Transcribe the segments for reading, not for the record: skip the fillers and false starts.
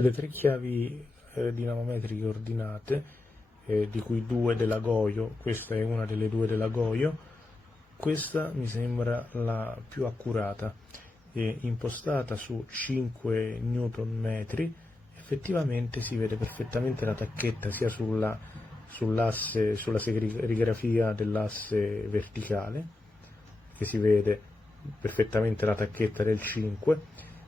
Le tre chiavi dinamometriche ordinate, di cui due della Goyo, questa è una delle due della Goyo, questa mi sembra la più accurata, impostata su 5 Nm, effettivamente si vede perfettamente la tacchetta sia sulla serigrafia dell'asse verticale, che si vede perfettamente la tacchetta del 5,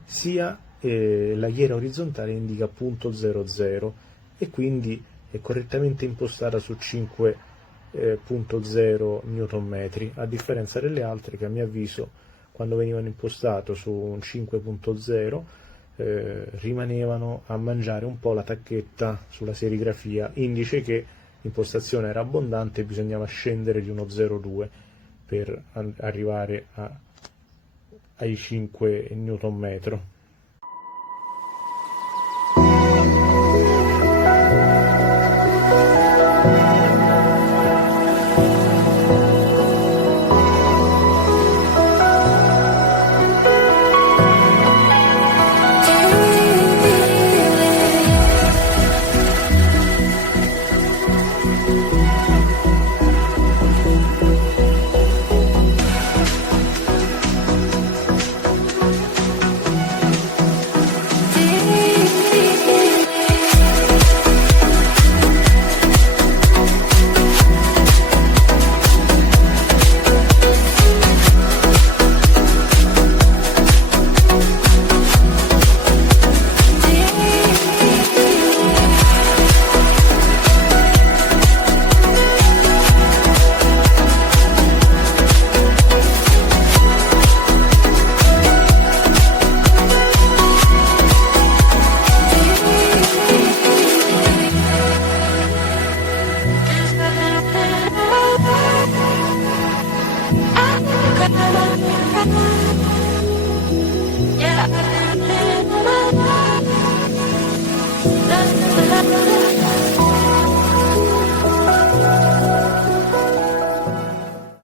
sia la ghiera orizzontale indica appunto 00 e quindi è correttamente impostata su 5.0 Nm, a differenza delle altre che a mio avviso quando venivano impostate su un 5.0 rimanevano a mangiare un po' la tacchetta sulla serigrafia, indice che l'impostazione era abbondante e bisognava scendere di uno 0,2 per arrivare ai 5 Nm.